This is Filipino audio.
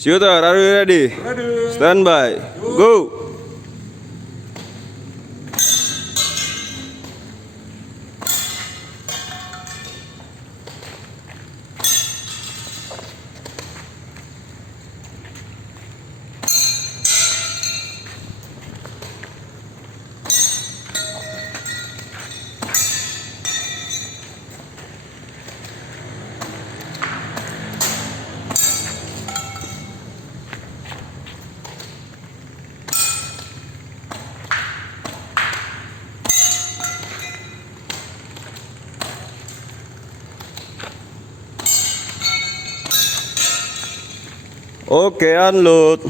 Shooter, are you ready? Ready. Stand by. Go. Okay, unload.